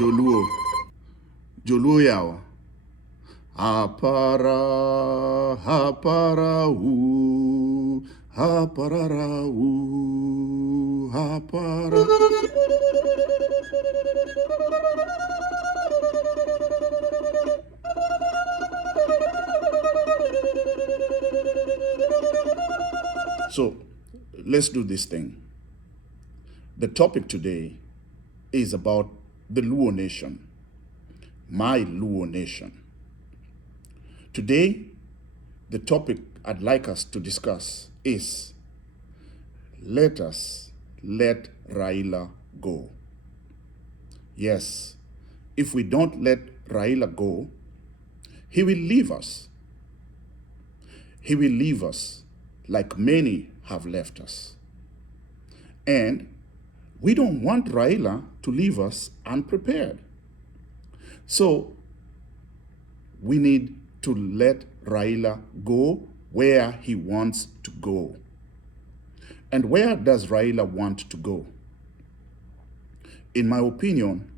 Joluo. Joluo yawa. Hapara, hapara, haparara, hapara. So, let's do this thing. The topic today is about the Luo Nation, my Luo Nation. Today, the topic I'd like us to discuss is let Raila go. Yes, if we don't let Raila go, he will leave us. He will leave us like many have left us. And we don't want Raila to leave us unprepared. So we need to let Raila go where he wants to go. And where does Raila want to go? In my opinion,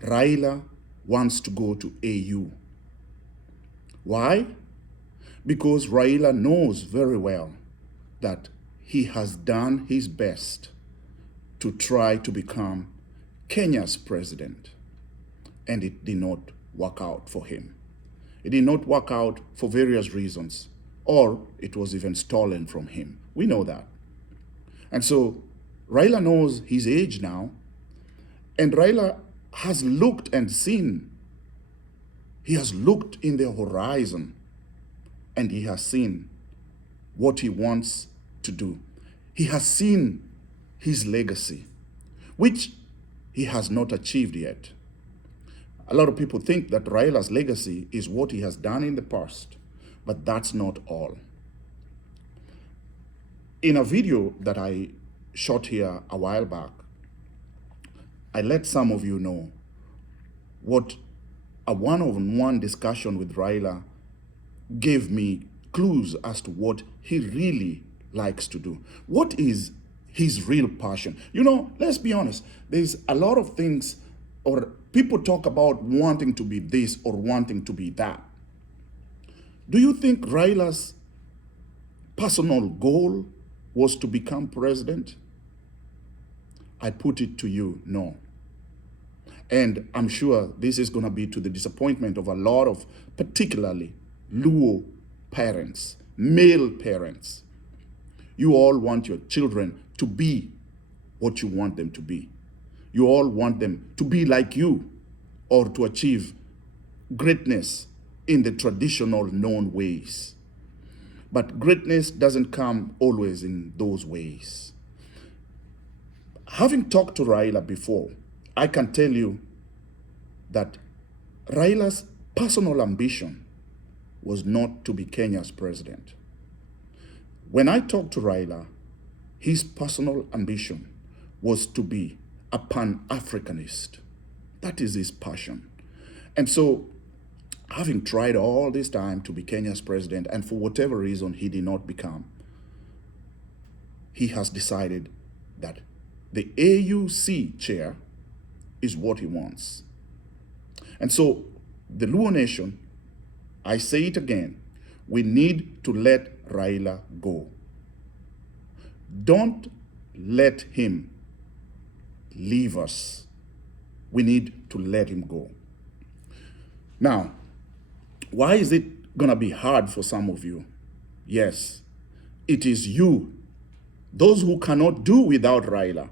Raila wants to go to AU. Why? Because Raila knows very well that he has done his best to try to become Kenya's president, and it did not work out for him. It did not work out for various reasons, or it was even stolen from him. We know that. And so Raila knows his age now, and Raila has looked and seen. He has looked in the horizon, and he has seen what he wants to do. He has seen his legacy, which he has not achieved yet. A lot of people think that Raila's legacy is what he has done in the past, but that's not all. In a video that I shot here a while back, I let some of you know what a one-on-one discussion with Raila gave me clues as to what he really likes to do. What is his real passion? You know, let's be honest, there's a lot of things, or people talk about wanting to be this or wanting to be that. Do you think Raila's personal goal was to become president? I put it to you, no. And I'm sure this is going to be to the disappointment of a lot of particularly Luo parents, male parents. You all want your children to be what you want them to be. You all want them to be like you or to achieve greatness in the traditional known ways. But greatness doesn't come always in those ways. Having talked to Raila before, I can tell you that Raila's personal ambition was not to be Kenya's president. When I talked to Raila, his personal ambition was to be a Pan-Africanist. That is his passion. And so, having tried all this time to be Kenya's president, and for whatever reason he did not become, he has decided that the AUC chair is what he wants. And so, the Luo Nation, I say it again, we need to let Raila go. Don't let him leave us. We need to let him go. Now, why is it going to be hard for some of you? Yes, it is you. Those who cannot do without Raila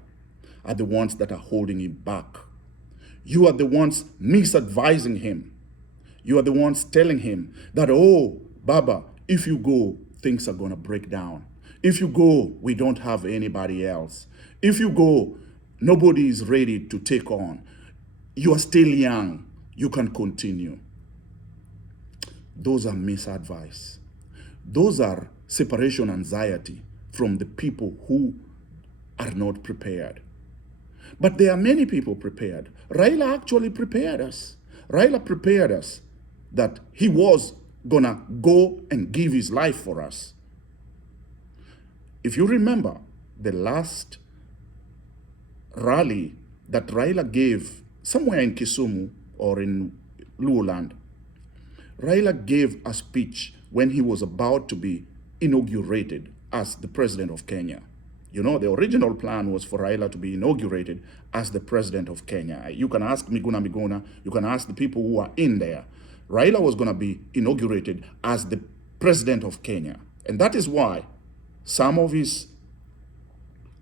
are the ones that are holding him back. You are the ones misadvising him. You are the ones telling him that, oh, Baba, if you go, things are going to break down. If you go, we don't have anybody else. If you go, nobody is ready to take on. You are still young. You can continue. Those are misadvice. Those are separation anxiety from the people who are not prepared. But there are many people prepared. Raila actually prepared us. Raila prepared us that he was gonna go and give his life for us. If you remember the last rally that Raila gave somewhere in Kisumu or in Luo land, Raila gave a speech when he was about to be inaugurated as the president of Kenya. You know, the original plan was for Raila to be inaugurated as the president of Kenya. You can ask Miguna, you can ask the people who are in there. Raila was going to be inaugurated as the president of Kenya. And that is why some of his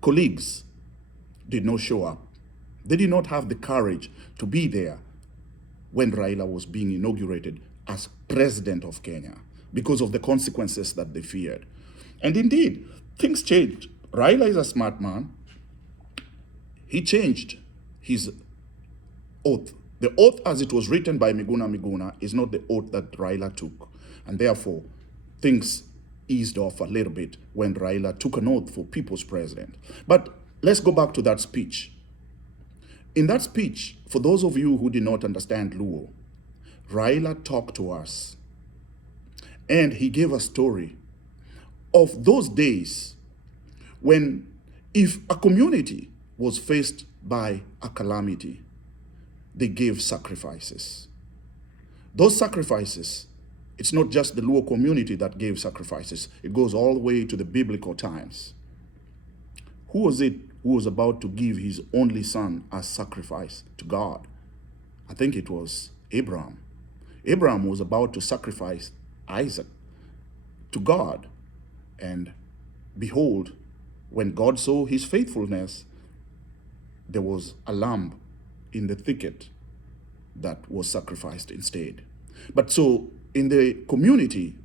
colleagues did not show up. They did not have the courage to be there when Raila was being inaugurated as president of Kenya because of the consequences that they feared. And indeed, things changed. Raila is a smart man. He changed his oath. The oath as it was written by Miguna is not the oath that Raila took. And therefore, things eased off a little bit when Raila took an oath for people's president. But let's go back to that speech. In that speech, for those of you who did not understand Luo, Raila talked to us and he gave a story of those days when if a community was faced by a calamity, they gave sacrifices. Those sacrifices, it's not just the Luo community that gave sacrifices. It goes all the way to the biblical times. Who was it who was about to give his only son as sacrifice to God? I think it was Abraham. Abraham was about to sacrifice Isaac to God. And behold, when God saw his faithfulness, there was a lamb in the thicket that was sacrificed instead. But so in the community,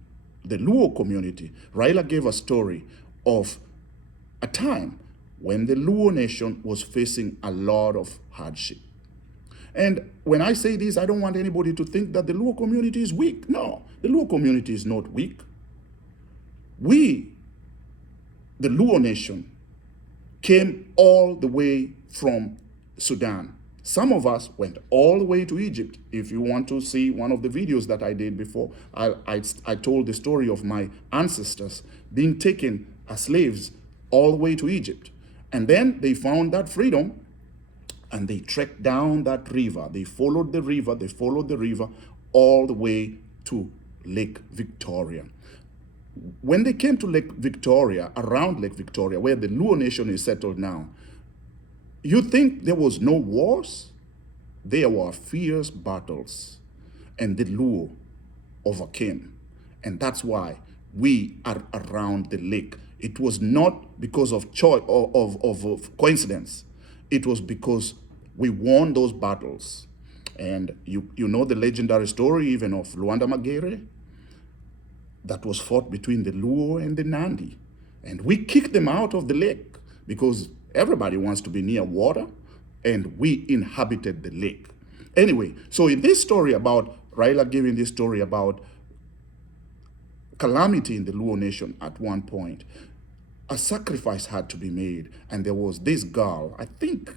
the Luo community, Raila gave a story of a time when the Luo nation was facing a lot of hardship. And when I say this, I don't want anybody to think that the Luo community is weak. No, the Luo community is not weak. We, the Luo nation, came all the way from Sudan. Some of us went all the way to Egypt. If you want to see one of the videos that I did before, I told the story of my ancestors being taken as slaves all the way to Egypt. And then they found that freedom and they trekked down that river. They followed the river all the way to Lake Victoria. When they came to Lake Victoria, around Lake Victoria, where the Luo nation is settled now, you think there was no wars? There were fierce battles, and the Luo overcame. And that's why we are around the lake. It was not because of choice of coincidence. It was because we won those battles. And you know the legendary story even of Luanda Magere that was fought between the Luo and the Nandi. And we kicked them out of the lake because everybody wants to be near water, and we inhabited the lake. Anyway, so in this story about Raila giving this story about calamity in the Luo nation at one point, a sacrifice had to be made. And there was this girl, I think,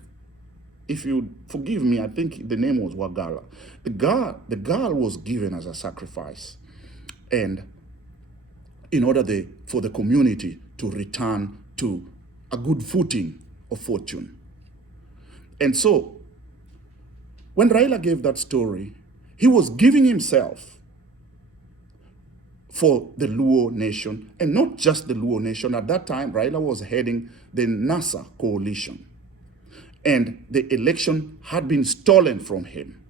if you forgive me, I think the name was Wagala. The girl was given as a sacrifice. And in order for the community to return to a good footing of fortune. And so, when Raila gave that story, he was giving himself for the Luo nation, and not just the Luo nation. At that time, Raila was heading the NASA coalition, and the election had been stolen from him.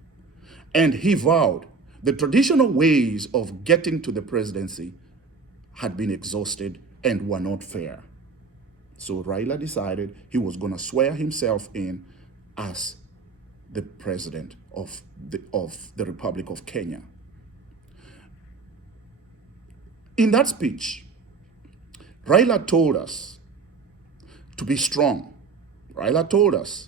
And he vowed the traditional ways of getting to the presidency had been exhausted and were not fair. So Raila decided he was going to swear himself in as the president of the Republic of Kenya. In that speech, Raila told us to be strong. Raila told us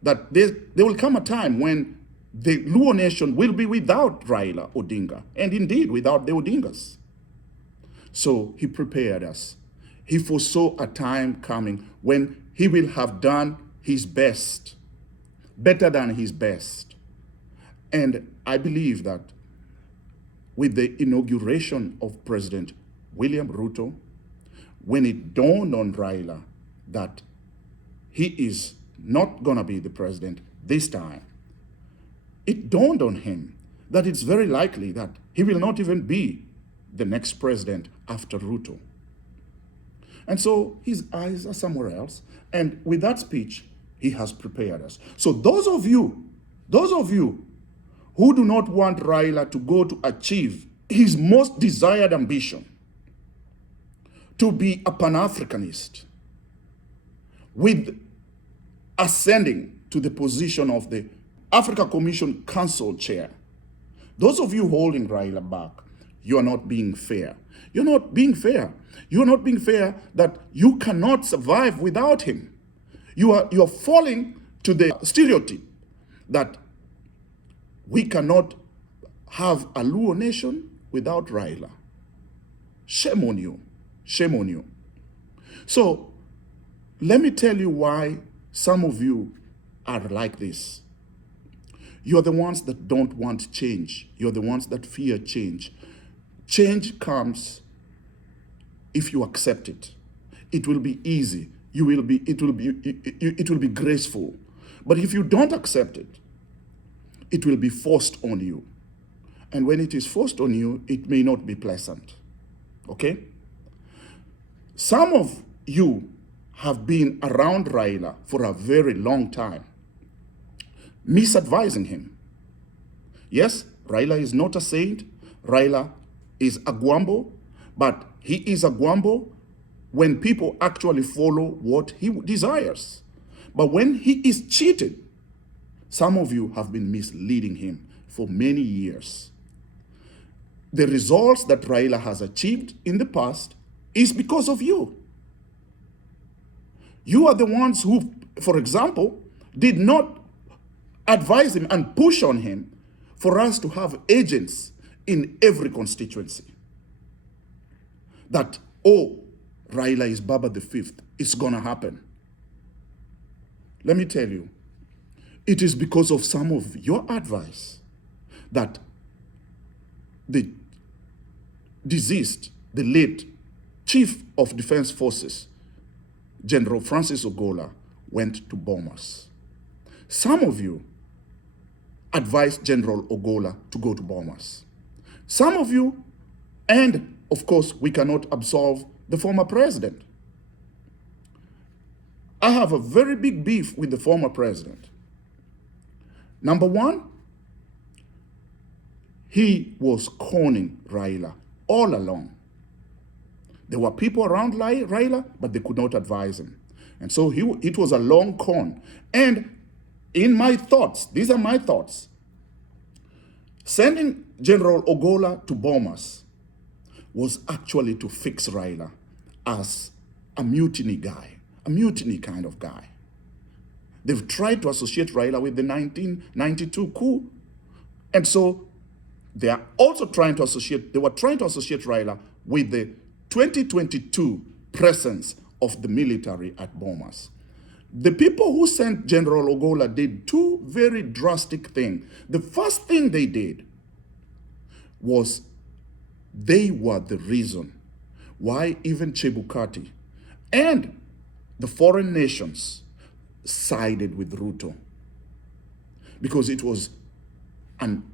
that there will come a time when the Luo nation will be without Raila Odinga, and indeed without the Odingas. So he prepared us. He foresaw a time coming when he will have done his best, better than his best. And I believe that with the inauguration of President William Ruto, when it dawned on Raila that he is not going to be the president this time, it dawned on him that it's very likely that he will not even be the next president after Ruto. And so his eyes are somewhere else. And with that speech, he has prepared us. So those of you who do not want Raila to go to achieve his most desired ambition, to be a Pan-Africanist, with ascending to the position of the Africa Commission Council Chair, those of you holding Raila back, you are not being fair. You're not being fair. You're not being fair that you cannot survive without him. You're falling to the stereotype that we cannot have a Luo nation without Raila. Shame on you. Shame on you. So let me tell you why some of you are like this. You're the ones that don't want change. You're the ones that fear change. Change comes if you accept it. It will be easy. It will be graceful. But if you don't accept it, it will be forced on you. And when it is forced on you, it may not be pleasant. Okay? Some of you have been around Raila for a very long time, misadvising him. Yes, Raila is not a saint. Raila is a Gwambo, but he is a Gwambo when people actually follow what he desires. But when he is cheated, some of you have been misleading him for many years. The results that Raila has achieved in the past is because of you. You are the ones who, for example, did not advise him and push on him for us to have agents in every constituency. That, oh, Raila is Baba the Fifth. It's going to happen. Let me tell you, it is because of some of your advice that the deceased, the late Chief of Defense Forces, General Francis Ogola, went to Bomas. Some of you advised General Ogola to go to Bomas. Some of you, and of course, we cannot absolve the former president. I have a very big beef with the former president. Number one, he was conning Raila all along. There were people around Raila, but they could not advise him. And so it was a long con. And in my thoughts, these are my thoughts, sending General Ogola to Bomas was actually to fix Raila as a mutiny guy, a mutiny kind of guy. They've tried to associate Raila with the 1992 coup. And so they are also trying to associate Raila with the 2022 presence of the military at Bomas. The people who sent General Ogola did two very drastic things. The first thing they did was they were the reason why even Chebukati and the foreign nations sided with Ruto. Because it was an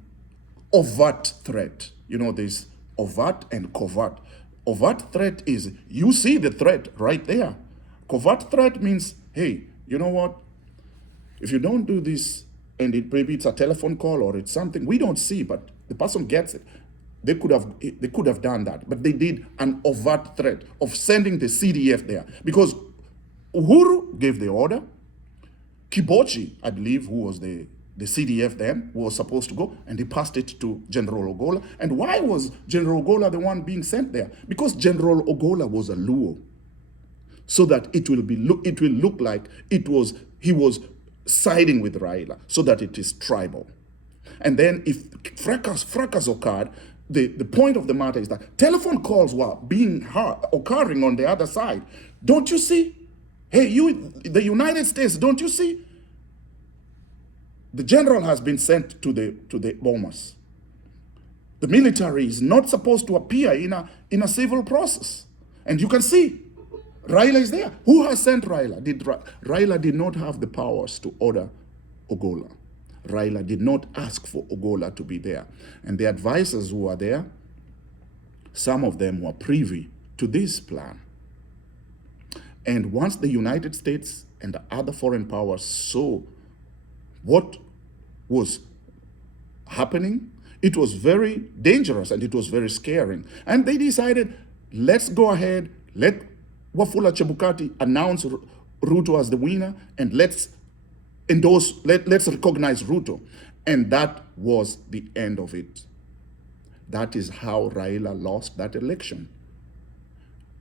overt threat. You know, there's overt and covert. Overt threat is, you see the threat right there. Covert threat means, hey, you know what? If you don't do this, and maybe it's a telephone call or it's something we don't see, but the person gets it. They could have done that, but they did an overt threat of sending the CDF there because Uhuru gave the order. Kibochi, I believe, who was the CDF then, was supposed to go, and he passed it to General Ogola. And why was General Ogola the one being sent there? Because General Ogola was a Luo, so that it will look like he was siding with Raila, so that it is tribal. And then if fracas occurred, the point of the matter is that telephone calls were occurring on the other side. Don't you see? Hey, the United States, don't you see? The general has been sent to the Bomas. The military is not supposed to appear in a civil process. And you can see, Raila is there. Who has sent Raila? Raila did not have the powers to order Ogola. Raila did not ask for Ogola to be there. And the advisors who were there, some of them were privy to this plan. And once the United States and the other foreign powers saw what was happening, it was very dangerous and it was very scaring. And they decided, let's go ahead, let Wafula Chebukati announce Ruto as the winner, and let's recognize Ruto. And that was the end of it. That is how Raila lost that election.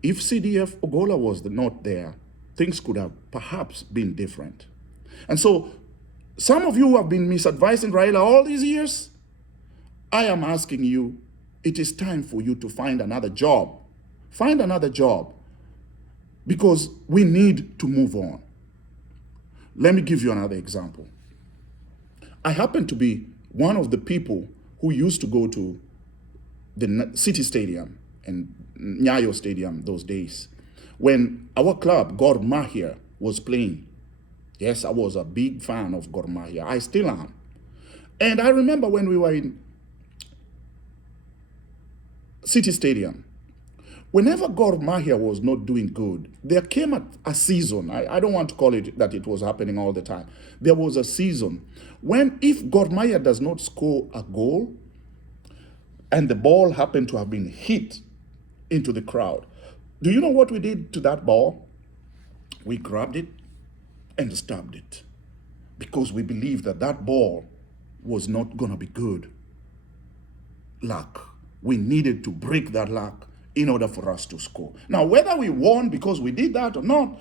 If CDF Ogola was not there, things could have perhaps been different. And so, some of you have been misadvising Raila all these years. I am asking you, it is time for you to find another job. Find another job, because we need to move on. Let me give you another example. I happen to be one of the people who used to go to the City Stadium and Nyayo Stadium those days when our club, Gor Mahia, was playing. Yes, I was a big fan of Gor Mahia. I still am. And I remember when we were in City Stadium, whenever Gor Mahia was not doing good, there came a season, I don't want to call it that it was happening all the time. There was a season when if Gor Mahia does not score a goal and the ball happened to have been hit into the crowd, do you know what we did to that ball? We grabbed it and stabbed it, because we believed that that ball was not going to be good luck. We needed to break that luck in order for us to score. Now, whether we won because we did that or not,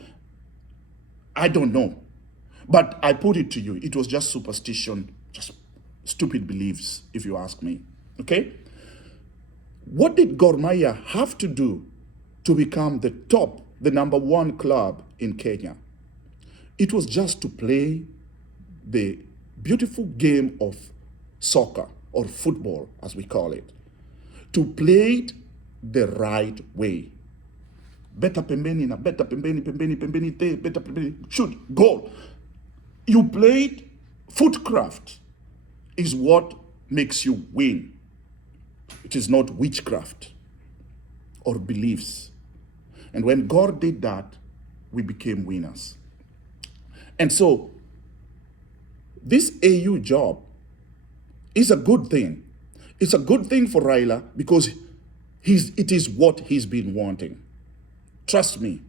I don't know. But I put it to you, it was just superstition, just stupid beliefs, if you ask me. Okay? What did Gor Mahia have to do to become the number one club in Kenya? It was just to play the beautiful game of soccer, or football as we call it. To play it the right way. Beta pembeni na beta pembeni te, beta pembeni, shoot, goal. You played footcraft is what makes you win. It is not witchcraft or beliefs. And when God did that, we became winners. And so, this AU job is a good thing. It's a good thing for Raila because it is what he's been wanting. Trust me,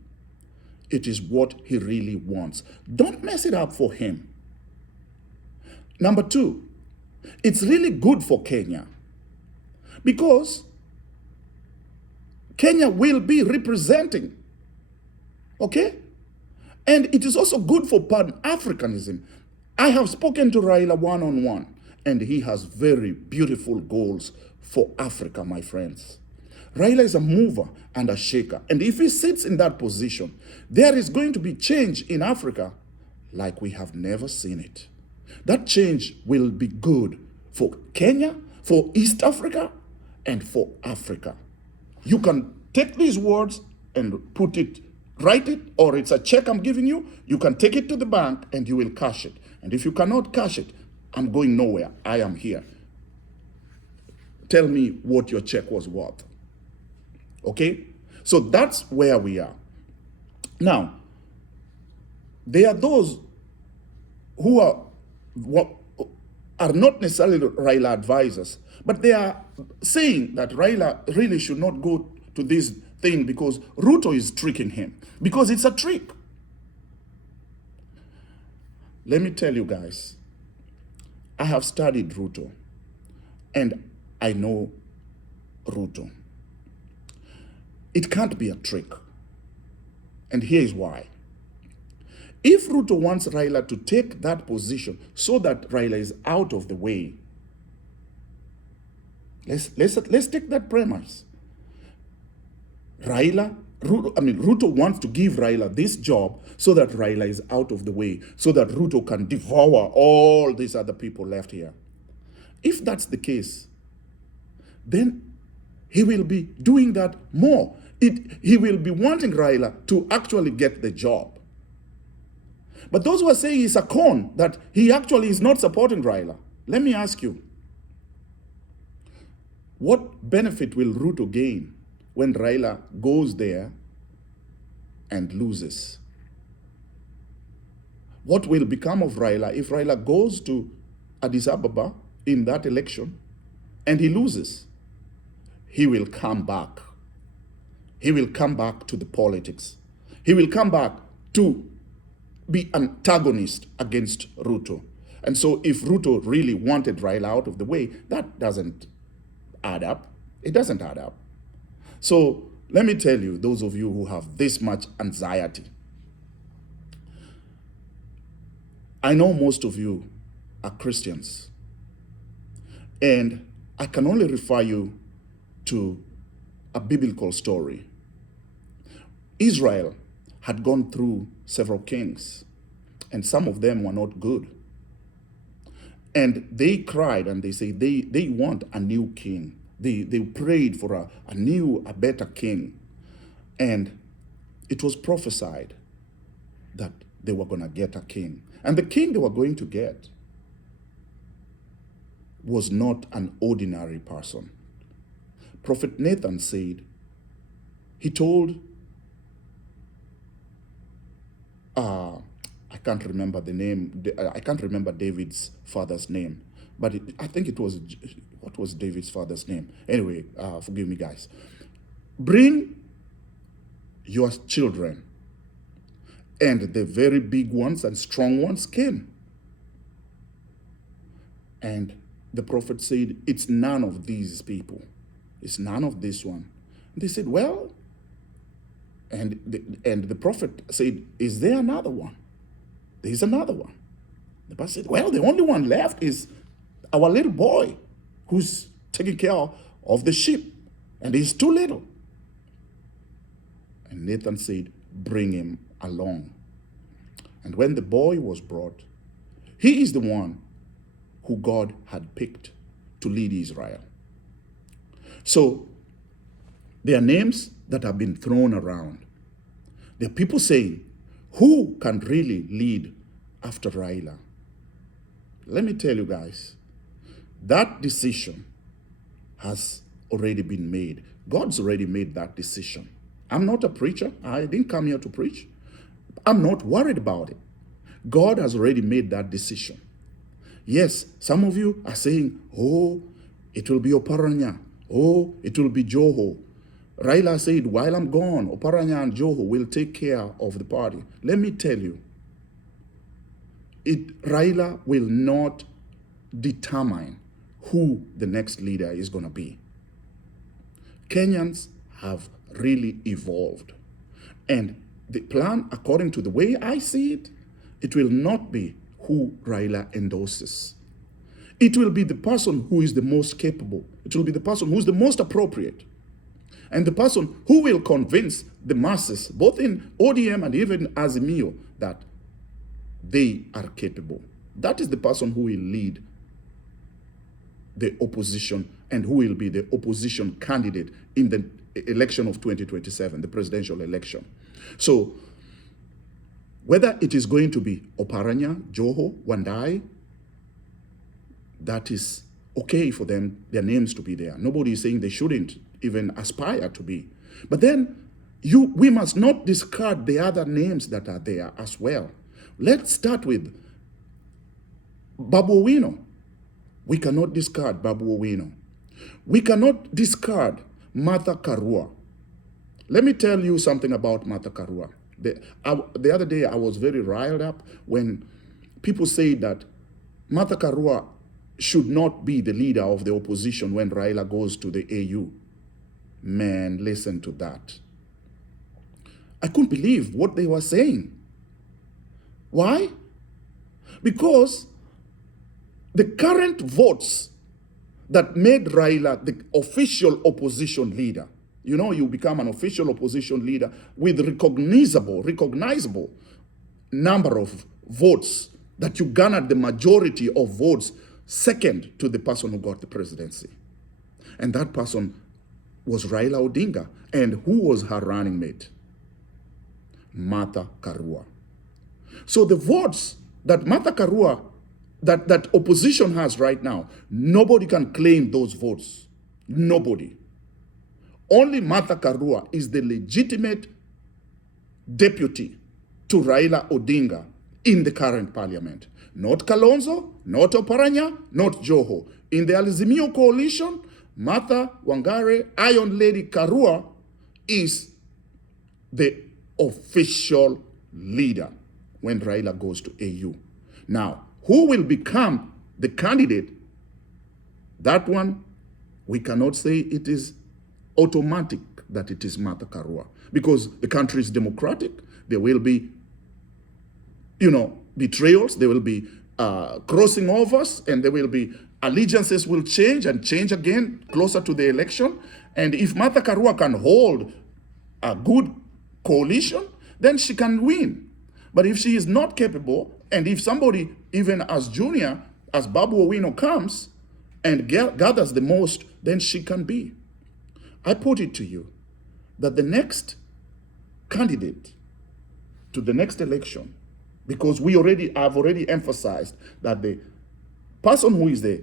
it is what he really wants. Don't mess it up for him. Number two, it's really good for Kenya because Kenya will be representing, okay? And it is also good for Pan-Africanism. I have spoken to Raila one-on-one, and he has very beautiful goals for Africa, my friends. Raila is a mover and a shaker. And if he sits in that position, there is going to be change in Africa like we have never seen it. That change will be good for Kenya, for East Africa, and for Africa. You can take these words and write it, or it's a check I'm giving you. You can take it to the bank and you will cash it. And if you cannot cash it, I'm going nowhere. I am here. Tell me what your check was worth. Okay? So that's where we are. Now, there are those who are not necessarily Raila advisors, but they are saying that Raila really should not go to this thing because Ruto is tricking him. Because it's a trick. Let me tell you guys, I have studied Ruto and I know Ruto. It can't be a trick. And here is why. If Ruto wants Raila to take that position so that Raila is out of the way, let's take that premise. Ruto wants to give Raila this job so that Raila is out of the way, so that Ruto can devour all these other people left here. If that's the case, then he will be doing that more. He will be wanting Raila to actually get the job. But those who are saying it's a con, that he actually is not supporting Raila, let me ask you, what benefit will Ruto gain when Raila goes there and loses? What will become of Raila if Raila goes to Addis Ababa in that election and he loses? He will come back. He will come back to the politics. He will come back to be antagonist against Ruto. And so if Ruto really wanted Raila out of the way, that doesn't add up. It doesn't add up. So let me tell you, those of you who have this much anxiety, I know most of you are Christians, and I can only refer you to a biblical story. Israel had gone through several kings, and some of them were not good. And they cried and they say they want a new king. They prayed for a new, a better king. And it was prophesied that they were going to get a king. And the king they were going to get was not an ordinary person. Prophet Nathan said, he told, I can't remember the name, I can't remember David's father's name, but I think it was, what was David's father's name? Anyway, forgive me, guys. Bring your children. And the very big ones and strong ones came. And the prophet said, it's none of these people. It's none of this one. And they said, well, and the prophet said, is there another one? There's another one. The pastor said, well, the only one left is our little boy who's taking care of the sheep, and he's too little. And Nathan said, bring him along. And when the boy was brought, he is the one who God had picked to lead Israel. So there are names that have been thrown around. There are people saying, who can really lead after Raila? Let me tell you guys, that decision has already been made. God's already made that decision. I'm not a preacher. I didn't come here to preach. I'm not worried about it. God has already made that decision. Yes, some of you are saying, oh, it will be Oparanya. Oh, it will be Joho. Raila said, while I'm gone, Oparanya and Joho will take care of the party. Let me tell you, Raila will not determine who the next leader is going to be. Kenyans have really evolved. And the plan, according to the way I see it, it will not be who Raila endorses. It will be the person who is the most capable. It will be the person who is the most appropriate. And the person who will convince the masses, both in ODM and even Azimio, that they are capable. That is the person who will lead the opposition and who will be the opposition candidate in the election of 2027, the presidential election. So whether it is going to be Oparanya, Joho, Wandai, that is okay for them, their names to be there. Nobody is saying they shouldn't even aspire to be. But then we must not discard the other names that are there as well. Let's start with Babu Owino. We cannot discard Babu Owino. We cannot discard Martha Karua. Let me tell you something about Martha Karua. The other day I was very riled up when people say that Martha Karua should not be the leader of the opposition when Raila goes to the AU. Man, listen to that. I couldn't believe what they were saying. Why? Because the current votes that made Raila the official opposition leader, you know, you become an official opposition leader with recognizable number of votes that you garnered the majority of votes second to the person who got the presidency. And that person was Raila Odinga. And who was her running mate? Martha Karua. So the votes that Martha Karua, that opposition has right now, nobody can claim those votes. Nobody. Only Martha Karua is the legitimate deputy to Raila Odinga in the current parliament. Not Kalonzo, not Oparanya, not Joho. In the Azimio coalition, Martha Wangari, Iron Lady Karua is the official leader when Raila goes to AU. Now, who will become the candidate? That one, we cannot say it is automatic that it is Martha Karua, because the country is democratic. There will be, betrayals. There will be crossing overs, and there will be allegiances will change and change again closer to the election. And if Martha Karua can hold a good coalition, then she can win. But if she is not capable, and if somebody, even as junior, as Babu Owino comes and gathers the most, then she can be. I put it to you that the next candidate to the next election, because I've already emphasized that the person who is the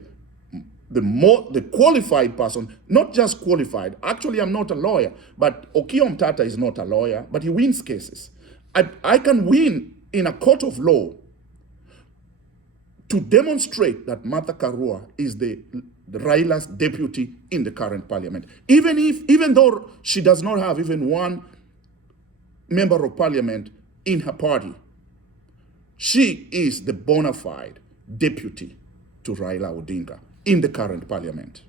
qualified person, not just qualified. Actually, I'm not a lawyer, but Okiom Tata is not a lawyer, but he wins cases. I can win in a court of law to demonstrate that Martha Karua is the Raila's deputy in the current parliament. Even though she does not have even one member of parliament in her party, she is the bona fide deputy to Raila Odinga in the current parliament.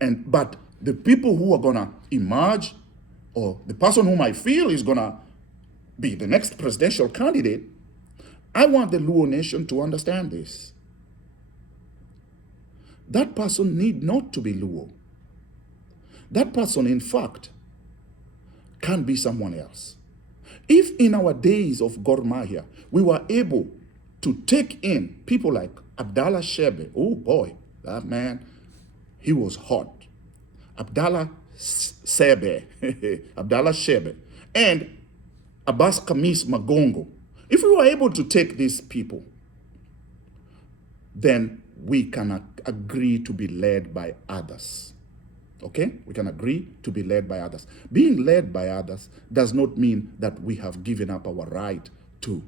But the people who are gonna emerge, or the person whom I feel is gonna be the next presidential candidate, I want the Luo nation to understand this. That person need not to be Luo. That person, in fact, can be someone else. If in our days of Gor Mahia, we were able to take in people like Abdallah Shebe, oh boy, that man, he was hot. Abdallah Shebe, and Abbas Kamis Magongo. If we were able to take these people, then we can agree to be led by others. Okay? We can agree to be led by others. Being led by others does not mean that we have given up our right to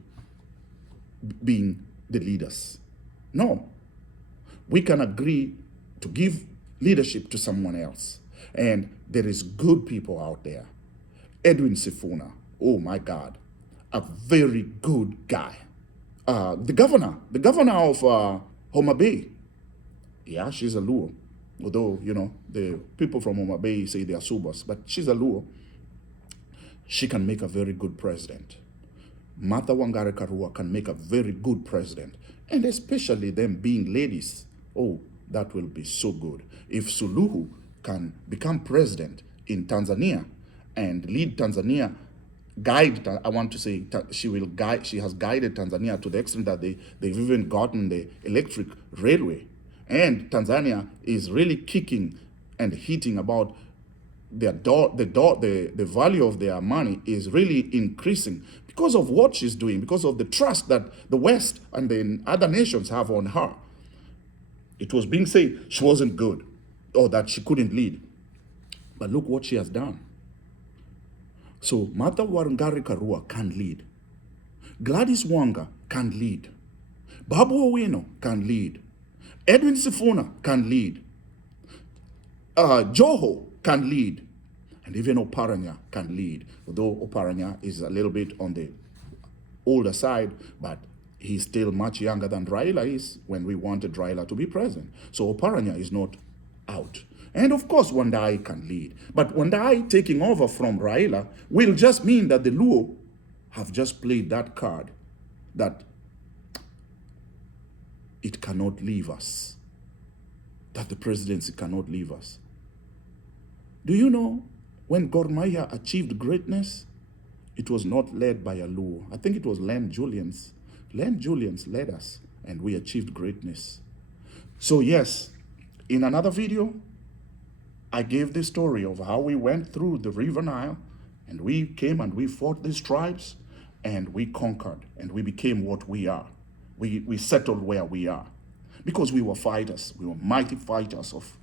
being the leaders. No. We can agree to give leadership to someone else. And there is good people out there. Edwin Sifuna, oh my God, a very good guy. The governor of Homa Bay, yeah, she's a Luo. Although, the people from Homa Bay say they are Subas, but she's a Luo. She can make a very good president. Martha Wangari Karua can make a very good president. And especially them being ladies. Oh, that will be so good. If Suluhu can become president in Tanzania and lead Tanzania, she has guided Tanzania to the extent that they've even gotten the electric railway. And Tanzania is really kicking and hitting about the value of their money is really increasing because of what she's doing, because of the trust that the West and the other nations have on her. It was being said she wasn't good or that she couldn't lead. But look what she has done. So Martha Wangari Karua can lead. Gladys Wanga can lead. Babu Owino can lead. Edwin Sifuna can lead. Joho can lead. And even Oparanya can lead. Although Oparanya is a little bit on the older side, but he's still much younger than Raila is when we wanted Raila to be president. So Oparanya is not out. And of course, Wandai can lead. But Wandai taking over from Raila will just mean that the Luo have just played that card that it cannot leave us, that the presidency cannot leave us. Do you know when Gor Mahia achieved greatness, it was not led by a Luo. I think it was Len Julians. Len Julians led us and we achieved greatness. So yes, in another video, I gave the story of how we went through the River Nile and we came and we fought these tribes and we conquered, and we became what we are. We settled where we are because we were fighters. We were mighty fighters of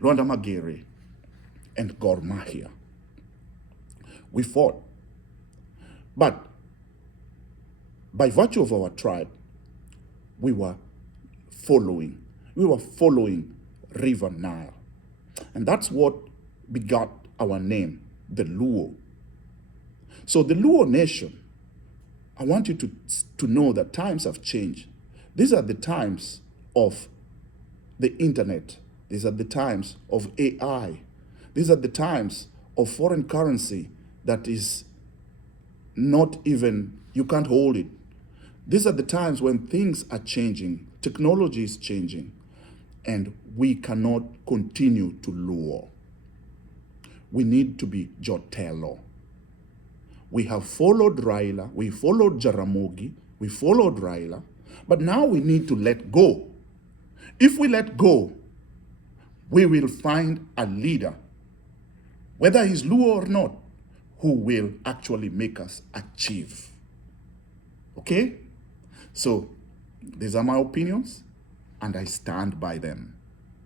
Luanda Magere and Gor Mahia. We fought. But by virtue of our tribe, we were following River Nile. And that's what begot our name, the Luo. So the Luo nation, I want you to know that times have changed. These are the times of the internet. These are the times of AI. These are the times of foreign currency that is not even, you can't hold it. These are the times when things are changing, technology is changing, and we cannot continue to lure. We need to be Jotelo. We have followed Raila, we followed Jaramogi, we followed Raila, but now we need to let go. If we let go, we will find a leader, whether he's Luo or not, who will actually make us achieve. Okay? So, these are my opinions, and I stand by them.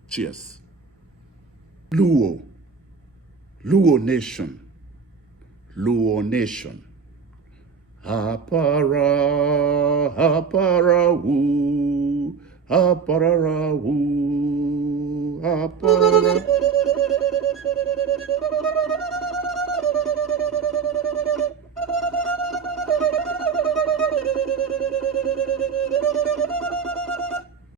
Cheers. Luo. Luo Nation. Luo Nation. Hapara, hapara woo, hapara woo, hapara.